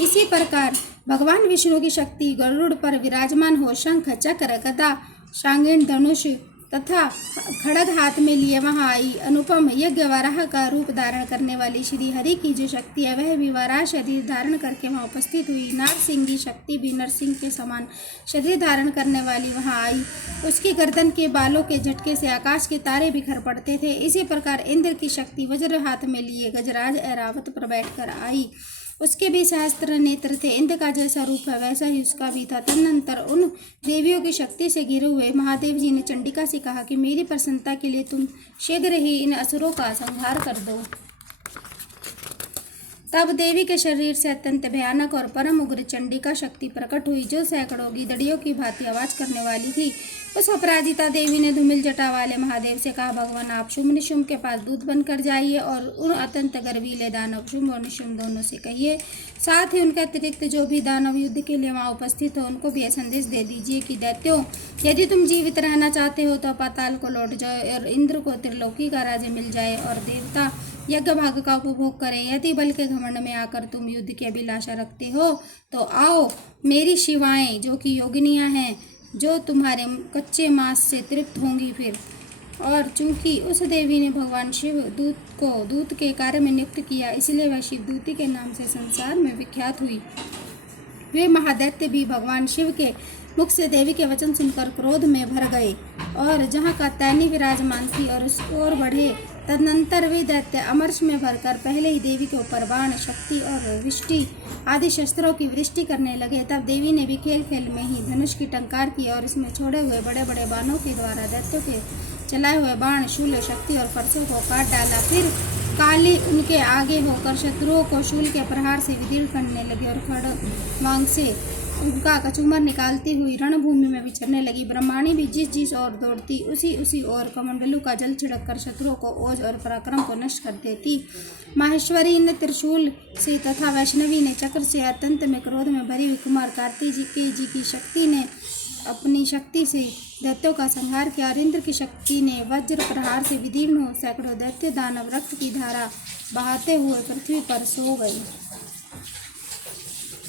इसी प्रकार भगवान विष्णु की शक्ति गरुड़ पर विराजमान हो शंख, चक्र, गदा, सांगीन, धनुष तथा खड़ग हाथ में लिए वहां आई। अनुपम यज्ञ वराह का रूप धारण करने वाली श्री हरि की जो शक्ति है वह भी वराह शरीर धारण करके वहां उपस्थित हुई। नारसिंह की शक्ति भी नरसिंह के समान शरीर धारण करने वाली वहां आई। उसकी गर्दन के बालों के झटके से आकाश के तारे बिखर पड़ते थे। इसी प्रकार इंद्र की शक्ति वज्र हाथ में लिए गजराज ऐरावत पर बैठकर आई। उसके भी सहस्त्र नेत्र थे। इंद्र का जैसा रूप है वैसा ही उसका भी था। तदनंतर उन देवियों की शक्ति से घिरे हुए महादेव जी ने चंडिका से कहा कि मेरी प्रसन्नता के लिए तुम शीघ्र ही इन असुरों का संहार कर दो। तब देवी के शरीर से अत्यंत भयानक और परम उग्र चंडिका शक्ति प्रकट हुई, जो सैकड़ों गीदड़ियों की भांति आवाज करने वाली थी। उस अपराजिता देवी ने धूमिल जटा वाले महादेव से कहा, भगवान आप शुंभ निशुंभ के पास दूत बनकर जाइए और उन अत्यंत गर्वीले दानव शुंभ और निशुंभ दोनों से कहिए, साथ ही उनके अतिरिक्त जो भी दानव युद्ध के लिए वहां उपस्थित हो उनको भी यह संदेश दे दीजिए कि दैत्यों, यदि तुम जीवित रहना चाहते हो तो पाताल को लौट जाओ और इंद्र को त्रिलोकी का राज्य मिल जाए और देवता यज्ञ भाग का उपभोग करें। यदि बल के घमंड में आकर तुम युद्ध की अभिलाषा रखते हो तो आओ, मेरी शिवाएं जो कि योगिनियां हैं, जो तुम्हारे कच्चे मांस से तृप्त होंगी फिर। और चूंकि उस देवी ने भगवान शिव दूत को दूत के कार्य में नियुक्त किया, इसलिए वह शिवदूती के नाम से संसार में विख्यात हुई। वे महादैत्य भी भगवान शिव के मुख से देवी के वचन सुनकर क्रोध में भर गए और जहाँ कात्यायनी विराजमान थी और उस ओर बढ़े। तदनंतर वे दैत्य अमरश में भरकर पहले ही देवी के ऊपर बाण, शक्ति और विष्टि आदि शस्त्रों की वृष्टि करने लगे। तब देवी ने भी खेल खेल में ही धनुष की टंकार की और इसमें छोड़े हुए बड़े बड़े बाणों के द्वारा दैत्यों के चलाए हुए बाण, शूल, शक्ति और फरसों को काट डाला। फिर काली उनके आगे होकर शत्रुओं को शूल के प्रहार से विदीर्ण करने लगी और खड़ग से उनका कचूमर निकालती हुई रणभूमि में विचरने लगी। ब्रह्माणी भी जिस ओर दौड़ती उसी ओर कमंडलू का जल छिड़क कर शत्रुओं को ओज और पराक्रम को नष्ट कर देती। माहेश्वरी ने त्रिशूल से तथा वैष्णवी ने चक्र से अत्यंत में क्रोध में भरी हुई कुमार कार्तिकेय जी की शक्ति ने अपनी शक्ति से दैत्यों का संहार किया और इंद्र की शक्ति ने वज्र प्रहार से विदीर्ण हो सैकड़ों दैत्य दानव रक्त की धारा बहाते हुए पृथ्वी पर सो गए।